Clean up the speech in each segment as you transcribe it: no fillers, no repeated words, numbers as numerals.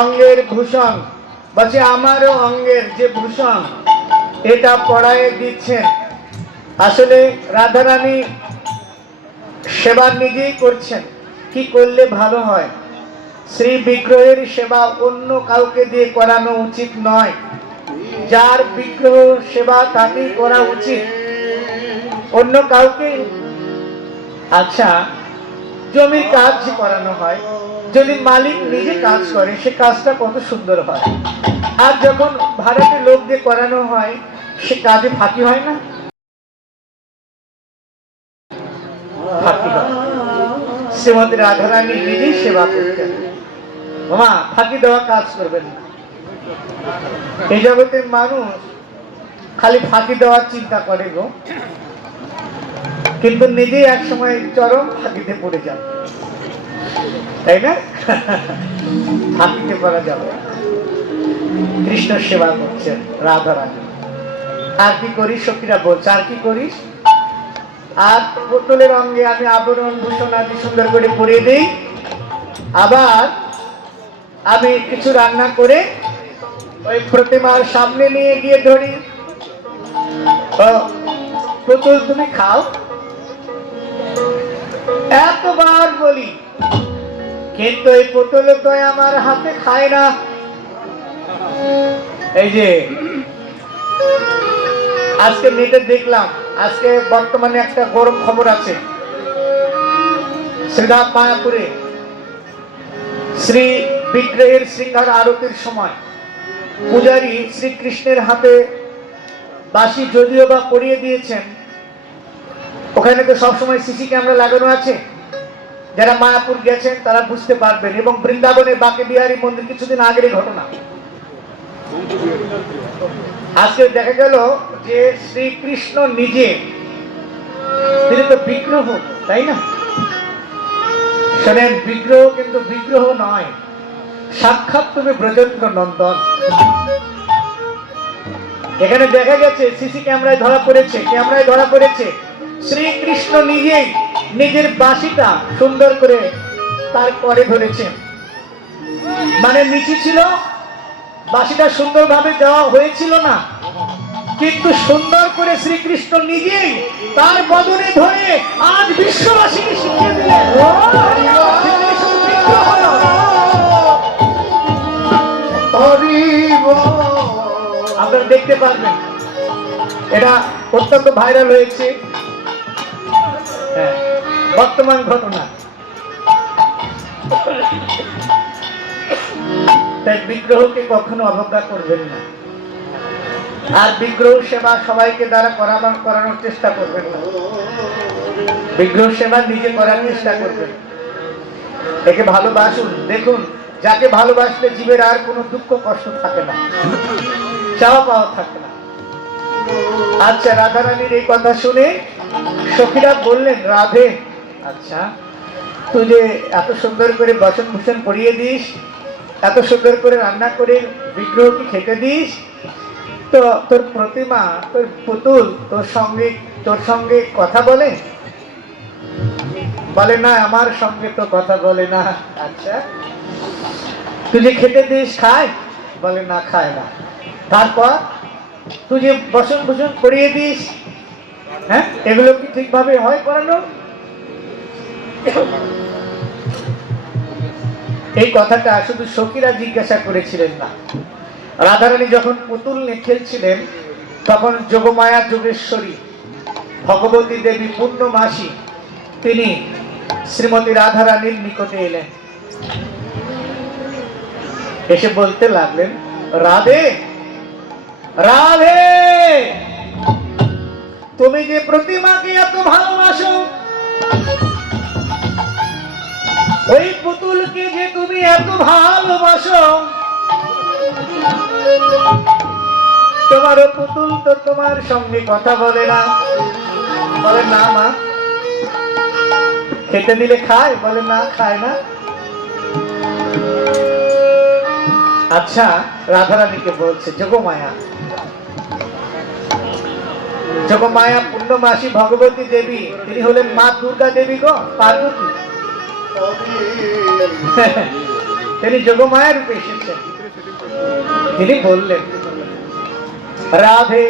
অঙ্গের ভূষণ বলছে আমারও অঙ্গের যে ভূষণ এটা পড়ায় দিচ্ছেন। আসলে রাধারানী সেবা নিজেই করছেন। কি করলে ভালো হয়? শ্রী বিগ্রহের সেবা অন্য কাউকে দিয়ে করানো উচিত নয়। যার বিগ্রহ সেবা তাকেই করা উচিত, অন্য কাউকে। আচ্ছা, জমির কাজ করানো হয়, যদি মালিক নিজে কাজ করে সে কাজটা কত সুন্দর হয়। আর যখন ভাড়াটে লোক দিয়ে করানো হয় সে কাজে ফাঁকি হয় না? ফাঁকি হয়। শ্রীমতী রাধারানী নিজেই সেবা করতেন। মা, ফাঁকি দেওয়া কাজ করবেন না। এই জগতের মানুষ খালি ফাঁকি দেওয়ার চিন্তা করে গো, কিন্তু নিজেই এক সময় চরম ফাঁকিতে পড়ে যান, তাই না? ফাঁকিতে পড়া যাবে। কৃষ্ণ সেবা করছেন রাধারানী। আর কি করিস? সখীরা বলছে আর কি করিস? আর পুতুলের অঙ্গে আমি আবরণ ভূষণ আদি সুন্দর করে পরিয়ে দিই, আবার আমি কিছু রান্না করে ওই প্রতিমার সামনে নিয়ে গিয়ে ধরি, পুতুল তুমি খাও। এতবার বলি, কিন্তু এই পুতুল তো আমার হাতে খায় না। এই যে আজকে নেটে দেখলাম, আজকে বর্তমানে একটা গরম খবর আছে, শ্রীরাম মায়াপুরে শ্রী বিগ্রহের শৃঙ্গার আরতির সময় পূজারী শ্রীকৃষ্ণের হাতে বাঁশি যদিও বা পরিয়ে দিয়েছেন। ওখানে তো সবসময় সিসি ক্যামেরা লাগানো আছে, যারা মায়াপুর গেছেন তারা বুঝতে পারবেন। এবং বৃন্দাবনের বাঁকে বিহারী মন্দির কিছুদিন আগের ঘটনা। আজকে দেখা গেল যে শ্রীকৃষ্ণ নিজে, তিনি তো বিগ্রহ, তাই না? শোনেন, বিগ্রহ কিন্তু বিগ্রহ নয়, সাক্ষাৎ তুমি ব্রজেন্দ্র নন্দন। এখানে দেখা গেছে সিসি ক্যামেরায় ধরা পড়েছে শ্রীকৃষ্ণ নিজেই নিজের বাঁশিটা সুন্দর করে তার করে ধরেছেন। মানে নিচে ছিল, বাঁশিটা সুন্দরভাবে দেওয়া হয়েছিল না, কিন্তু সুন্দর করে শ্রীকৃষ্ণ নিজেই তার বদনে ধরে আজ বিশ্ববাসীকে শিখিয়ে দিলেন আপনারা দেখতে পারবেন। এটা অত্যন্ত ভাইরাল হয়েছে, বর্তমান ঘটনা। তাই বিগ্রহকে কখনো অবজ্ঞা করবেন না, আর বিগ্রহ সেবা সবাইকে দ্বারা করানোর চেষ্টা করবেন না। বিগ্রহ সেবা নিজে করার চেষ্টা করবেন। একে ভালোবাসুন। দেখুন, যাকে ভালোবাসলে জীবের আর কোনো দুঃখ কষ্ট থাকে না, চাওয়া পাওয়া থাকে না। আচ্ছা, রাধারানীর এই কথা শুনে সখীরা বললেন, রাধে, আচ্ছা তুই যে এত সুন্দর করে বচন ভূষণ পরিয়ে দিস, এত সুন্দর করে রান্না করে বিগ্রহকে খেতে দিস, তো তোর প্রতিমা, তোর পুতুল তোর সঙ্গে কথা বলে? বলে না, আমার সঙ্গে তো কথা বলে না। আচ্ছা, তুই যে খেতে দিস খায়? বলে না, খায় না। তারপর তুই যে বচন ভূষণ করিয়ে দিস, হ্যাঁ, এগুলো কি ঠিকভাবে হয় করানো? এই কথাটা শুধু সখীরা জিজ্ঞাসা করেছিলেন না। রাধারানী যখন পুতুল নিয়ে খেলছিলেন, তখন যোগমায়া যোগেশ্বরী ভগবতী দেবী পূর্ণমাসী তিনি শ্রীমতী রাধারানীর নিকটে এলেন। এসে বলতে লাগলেন, রাধে রাধে, তুমি যে প্রতিমাকে এত ভালোবাসো, ওই পুতুলকে যে তুমি এত ভালোবাসো, তোমার পুতুল তো তোমার সঙ্গে কথা বলে না। বলে না মা। খেতে দিলে খায়? বলে না, খায় না। আচ্ছা, রাধারানীকে বলছে, যোগমায়া পূর্ণমাসী ভগবতী দেবী, তিনি হলেন মা দুর্গা দেবী গো, পার্বতী। তিনি যোগমায়া রূপে এসেছেন। তিনি বললেন, রাধে,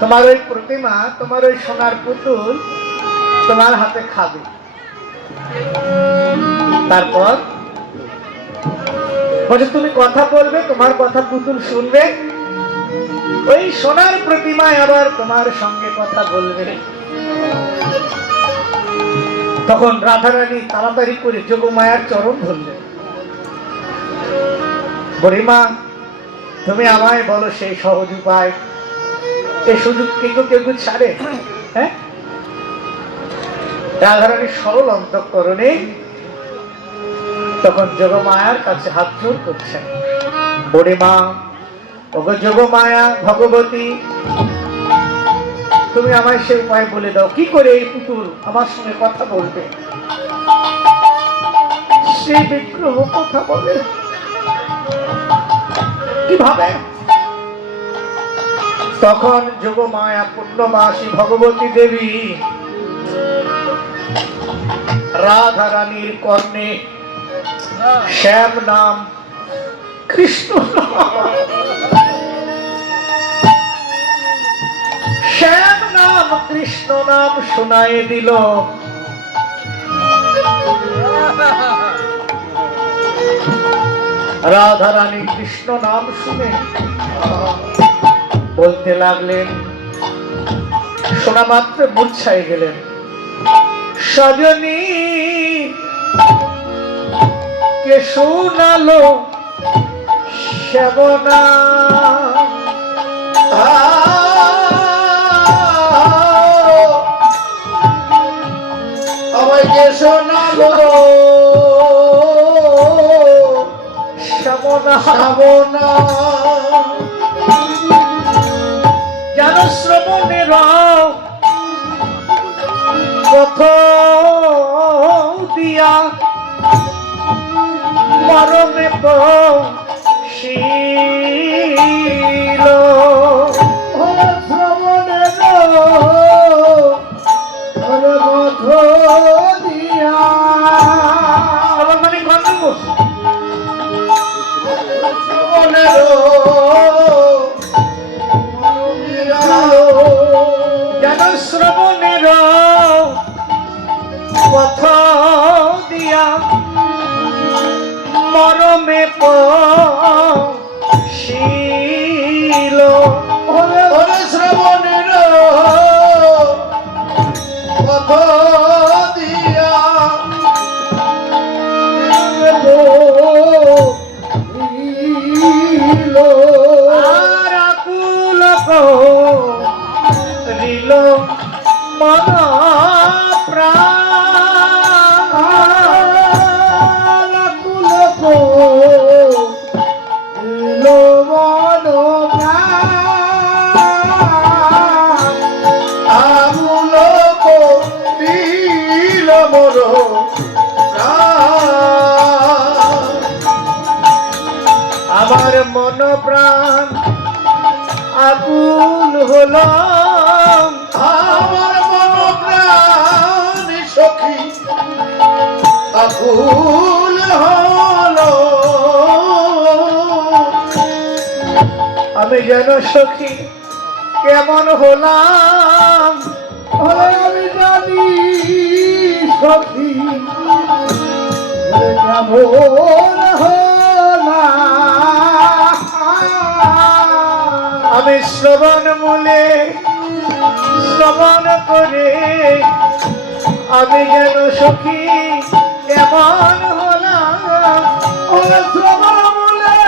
তোমার ওই প্রতিমা, তোমার ওই সোনার পুতুল তোমার হাতে খাবে। তারপর বলছে তুমি কথা বলবে, তোমার কথা পুতুল শুনবে, ওই সোনার প্রতিমায় আবার তোমার সঙ্গে কথা বলবে। তখন রাধারানী তাড়াতাড়ি করে যোগমায়ার চরণ ধরলেন। বুড়িমা, তুমি আমায় বলো সেই সহজ উপায়। এই সুযোগ কেউ কেউ ছাড়ে? হ্যাঁ, রাধারানী সরল অন্তঃকরণে তখন যোগমায়ার কাছে হাত জোড় করছেন। বুড়িমা, ওগো যোগমায়া ভগবতী, তুমি আমায় সে উপায় বলে দাও, কি করে এই পুতুল আমার সঙ্গে কথা বলবে? সেই বিগ্রহ কথা বলে কিভাবে? তখন যোগমায়া পূর্ণমাসী ভগবতী দেবী রাধা রানীর কর্ণে শ্যাম নাম, কৃষ্ণ নাম, শ্যাম নাম, কৃষ্ণ নাম শোনায় দিল। রাধা রানী কৃষ্ণ নাম শুনে বলতে লাগলেন, শোনা মাত্র মূর্ছায় গেলেন। সজনী কে শোনালো শ্যামনা, আমায় কে শোনালো শ্যামনা, শ্যামনা। যেন শ্রবণের কথা দিয়া মরমে পশিল, শ্রবণের কথা দিয়া আমার মানে গন্ধ শ্রবণের যেন শ্রবণের কথা দিয়া মরমে পশিল, শ্রবণের কথা দিয়া আর আকুল করিল মন প্রাণ, আকুল করিল মন প্রাণ, আকুল করিল মন প্রাণ। আমার মন প্রাণ আকুল হলো, আমার মন প্রাণ সখী আকুল হলো। আমি যেন সখী কেমন হলাম, আমি জানি সখী কেমন হলাম। আমি শ্রবণ মূলে শ্রবণ করে আমি যেন সখী কেমন হলাম, শ্রবণ মূলে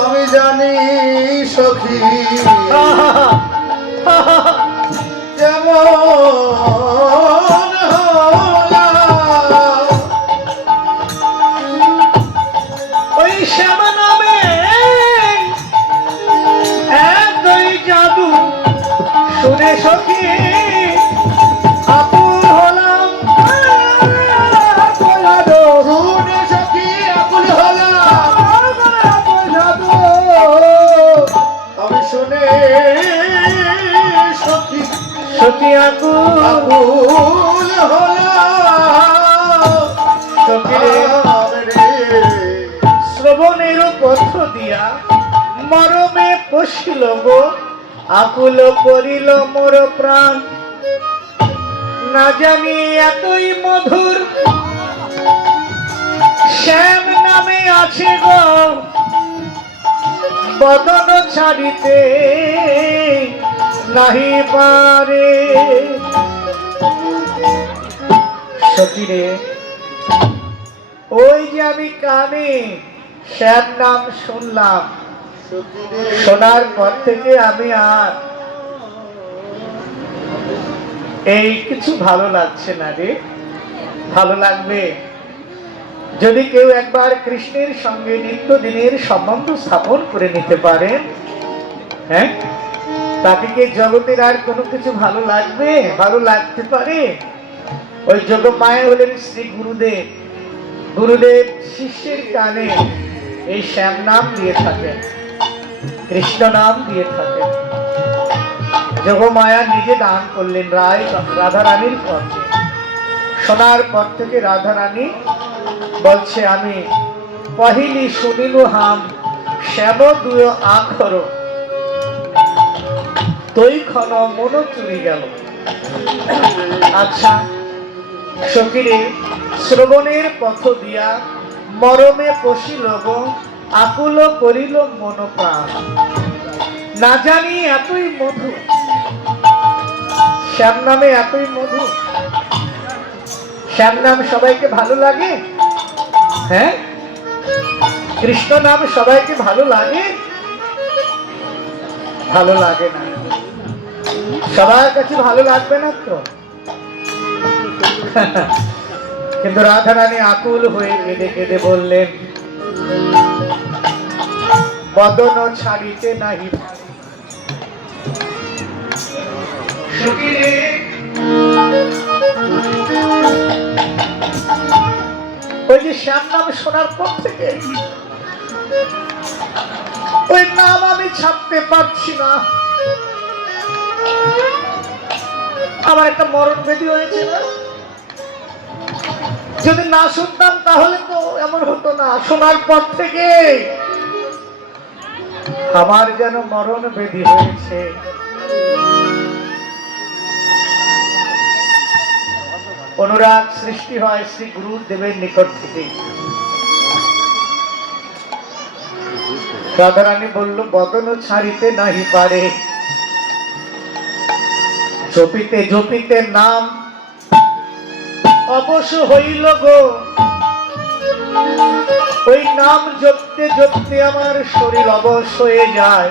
আমি জানি সখী কেমন ওই শ্যাম নামে এতই জাদু শুনে সখী আকুল হলাম, শুনে সখী আকুল হলাম। সখী আকুল শ্রবণের পথ দিয়া মরমে পশিল গো, আকুল করিল মোর প্রাণ। না জানি এতই মধুর শ্যাম নামে আছে গো, বদন ছাড়িতে নাহি পারে। সখীরে, ওই যে আমি কানে শ্যাম নাম শুনলাম, শোনার পর থেকে আমি আর এই কিছু ভালো লাগছে না রে। ভালো লাগবে যদি কেউ একবার কৃষ্ণের সঙ্গে নিত্যদিনের সম্বন্ধ স্থাপন করে নিতে পারেন। হ্যাঁ, তাকে কি জগতের আর কোনো কিছু ভালো লাগবে? ভালো লাগতে পারে? ওই যোগমায়া হলেন শ্রী গুরুদেব। গুরুদেব শিষ্যের কানে এই শ্যাম নাম দিয়ে থাকেন, কৃষ্ণ নাম দিয়ে থাকেন। যোগমায়া নিজে দান করলেন রাধা রানীর কণ্ঠে। শোনার পর থেকে রাধা রানী বলছে, আমি পহিলি শুনিলু হাম শ্যাম দুয় আখর, তৈ ক্ষণ মন চুরি গেল। আচ্ছা সখীরে, শ্রবণের পথ দিয়া মরমে পশিল গো, আকুল করিল মন প্রাণ। না জানি এতই মধু, শ্যাম নামে এতই মধু। শ্যাম নাম সবাইকে ভালো লাগে? হ্যাঁ, কৃষ্ণ নাম সবাইকে ভালো লাগে? ভালো লাগে না। সবার কাছে ভালো লাগবে না তো। কিন্তু রাধা রানী আকুল হয়ে কেঁদে কেঁদে বললেন, বদন ছাড়িতে নাহি। ওই যে শ্যাম নাম শোনার পর থেকে ওই নাম আমি ছাড়তে পারছি না। আমার একটা মরণ ব্যাধি হয়েছে না, যদি না শুনতাম তাহলে তো এমন হতো না। শোনার পর থেকে আমার যেন মরণ ব্যাধি হয়েছে। অনুরাগ সৃষ্টি হয় শ্রী গুরুদেবের নিকট থেকে। রাধারানী বলল, বদন ছাড়িতে নাহি পারে। জপিতে জপিতে নাম অবশ হইল গো, ওই নাম জপতে জপতে আমার শরীর অবশ হয়ে যায়,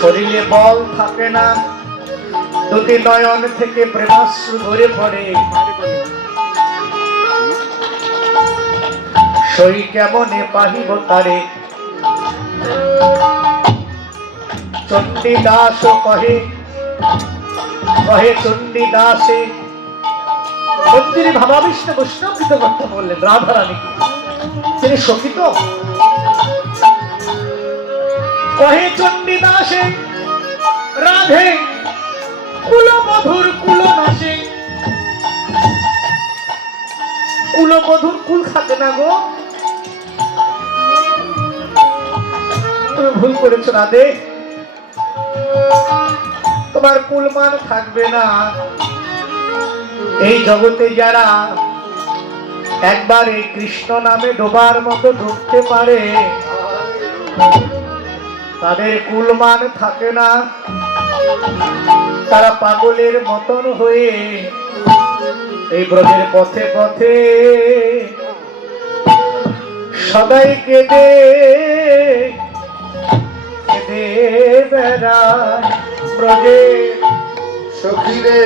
শরীরে বল থাকে না, দুটি নয়ন থেকে প্রেমাশ্রু ঝরে পড়ে। সই কেমনে পাহিব তারে, চণ্ডীদাস কহে, কহে চণ্ডীদাসে। মন্দিরে ভাবাবিষ্ট বৈষ্ণব কথা বললেন রাধা রানীকে, তিনি সখী তো। কহে চণ্ডীদাসে রাধে কুলমধুর কুল নাশে। কুলমধুর কুল থাকে না গো, তুমি ভুল করেছো রাধে, তোমার কুলমান থাকবে না। এই জগতে যারা একবার এই কৃষ্ণ নামে ডোবার মতো ঢুকতে পারে, তাদের কুলমান থাকে না। তারা পাগলের মতন হয়ে এই ব্রজের পথে পথে সদাই কেঁদে কেঁদে বেড়ায় ব্রজে। সখীরে,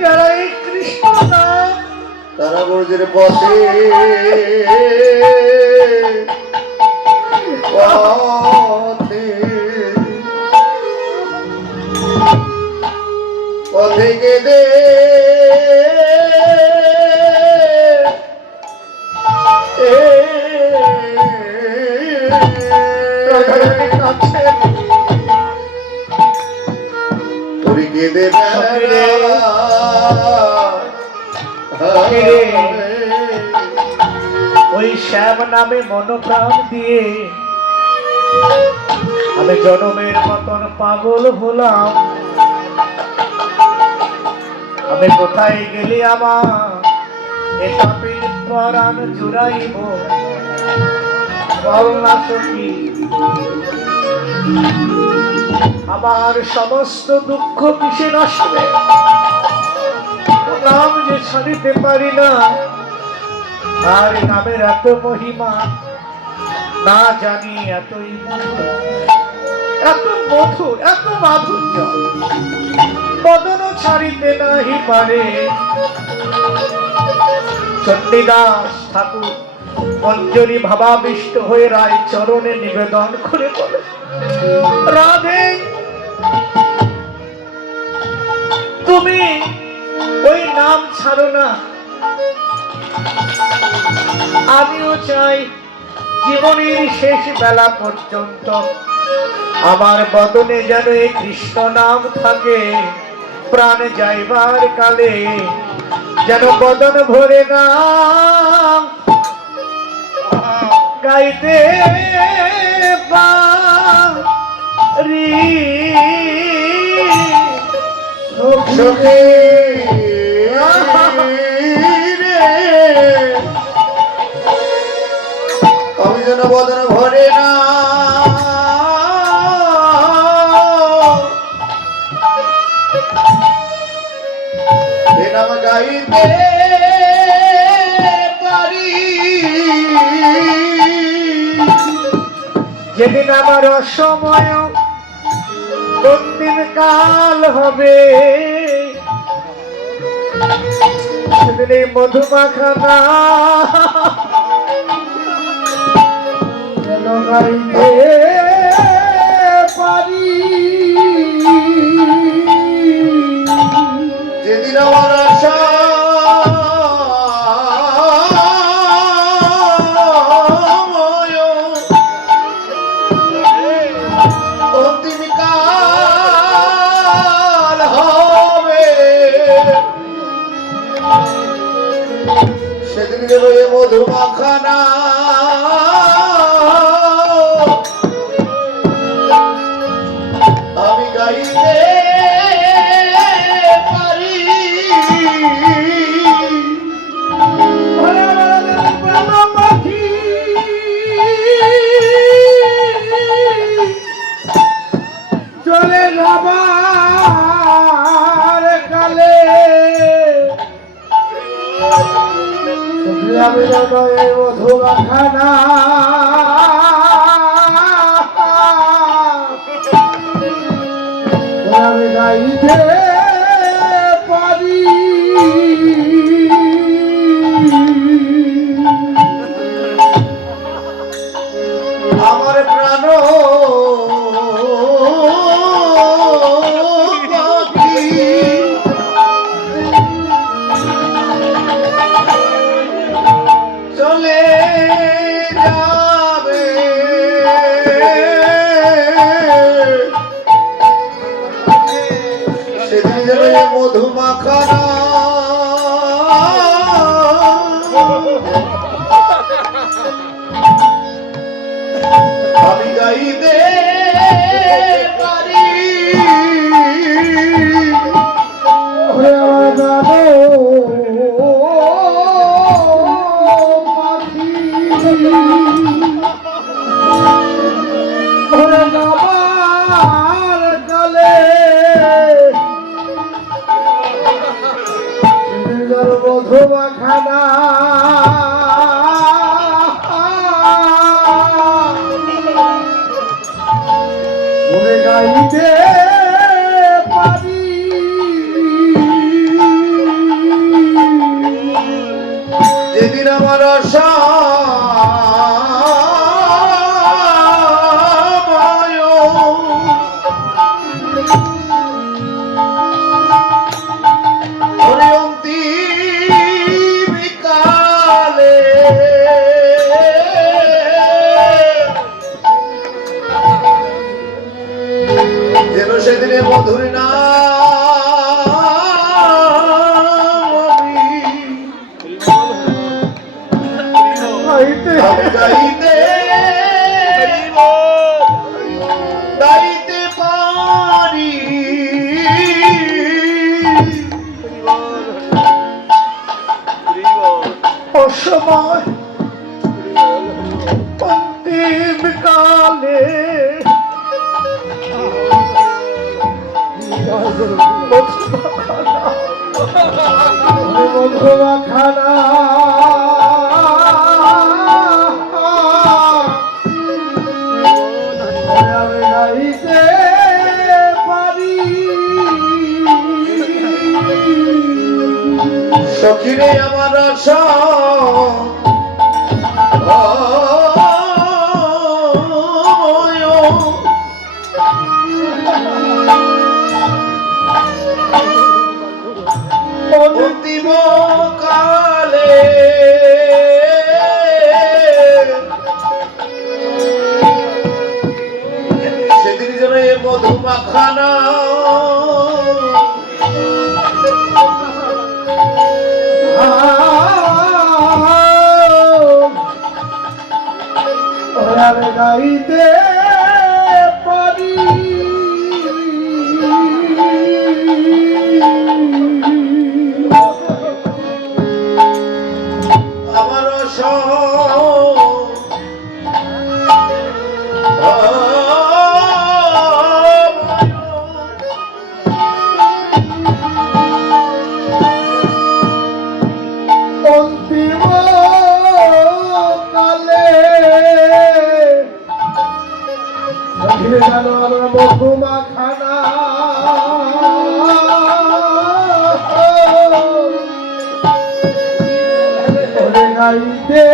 যারা এই কৃষ্ণ নাম তারা ব্রজের পথে পথে কেঁদে কাছে সখীরে, ওই শ্যাম নামে মনোপ্রাণ দিয়ে আমি জনমের মতন পাগল হলাম। আমি কোথায় গেলি আমার এটা পরাণ জুড়াইব, বল না সখী। আমার সমস্ত দুঃখ কিসে নষ্টে, নাম যে ছাড়িতে পারি না। আর নামের এত মহিমা না জানি, এতই মধু, এত মধু, এত মাধুর্য বদন ছাড়িতে নাহি পারে। চণ্ডীদাস ঠাকুর মঞ্জরি ভাবাবিষ্ট হয়ে রায় চরণে নিবেদন করে বলে, রাধে তুমি ওই নাম ছাড়ো না। আমিও চাই জীবনের শেষ বেলা পর্যন্ত আমার বদনে যেন এই কৃষ্ণ নাম থাকে। প্রাণ যাইবার কালে যেন বদন ভরে নাম গাইতে পারি। সখী রে, আমি যেন বদন ভরে না এ নাম গাইতে পারি। যেদিন আমার অসময় অন্তিম কাল হবে, সেদিন এই মধুমাখানা যেন গাইতে পারি। যেদিন আমার আশা অন্তিম কাল হবে, সেদিন যেন এ মধুমাখানা আমি গাইতে পারি। চলে যাবার কালে আমি যেন এই মধুমাখানা আমি গাইতে পারি। আমার প্রাণ পাখি চলে যাবে, সেদিন যেন এ মধুমাখানা আমি গাইতে পারি। মধুমাখানা গাইতে পারি। যেদিন আমার আশা অন্তিম কালে যেন আমি গাইতে গাইতে পারি অসময় অন্তিম কালে খানা আমি গাইতে পারি সখিরে আমার আশা অন্তিম কালে সেদিন যেন এ মধুমাখানা আমি গাইতে পারি আমার অন্তিম কালে ঘিরে গেল আমার মধুমা খানা গাইতে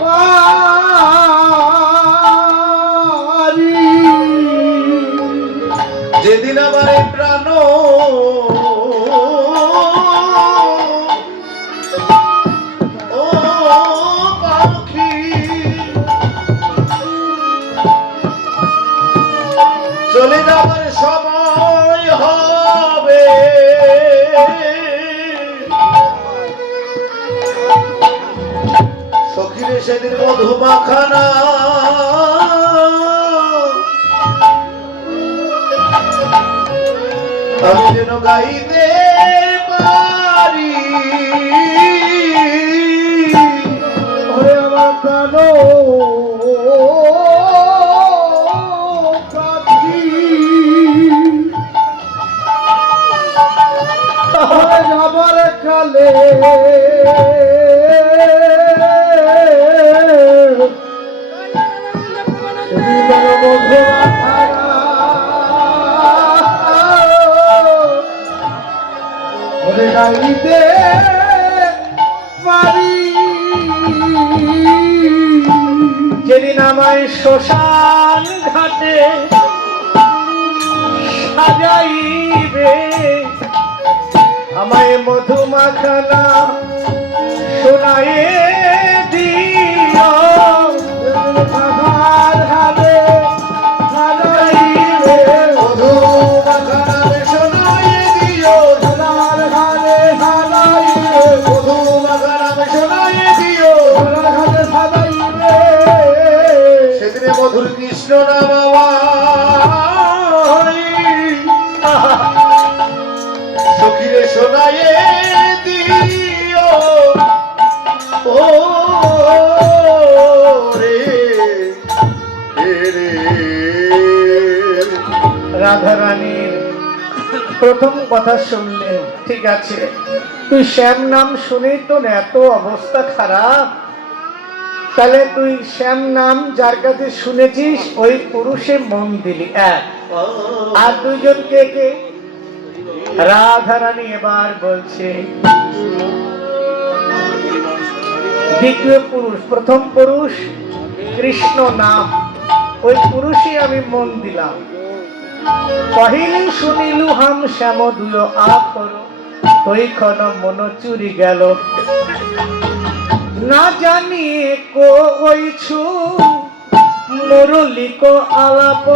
পারি যেদিন আমার এই প্রাণ ও পাখি চলে যাবার সময় হবে সখিরে সেদিন মধুমাখানা আমি যেন গাইতে পারি ওরে আমার প্রাণ পাখি যাবার কালে গাইতে পারি যেদিন আমায় শ্মশান ঘাটে সাজাইবে আমায় মধুমাখানা শোনায়ে দিও আমার হালে সাজাইবে মধুমাখানা শোনায়ে দিও আমার হালে সাজাইবে মধুমাখানা শোনায়ে দিও আমার হালে সাজাইবে সেদিনে মধুর কৃষ্ণ নাম সখিরে শোনায়ে দিও ও রে রে রাধারানীর প্রথম কথা শুনলে ঠিক আছে, তুই শ্যাম নাম শুনেই তো এত অবস্থা খারাপ, তাহলে তুই শ্যাম নাম যার কাছে শুনেছিস ওই পুরুষে মন দিলি এক, আর দুইজন কে কে? রাধারানী এবার বলছে দ্বিতীয় পুরুষ, প্রথম পুরুষ কৃষ্ণ নাম, ওই পুরুষই আমি মন দিলাম। কহিলু শুনিলু হাম শ্যাম দুয় আখর, তৈক্ষণ মন চুরি গেল, না জানিয়ে কইছু মুরলি কো আলাপ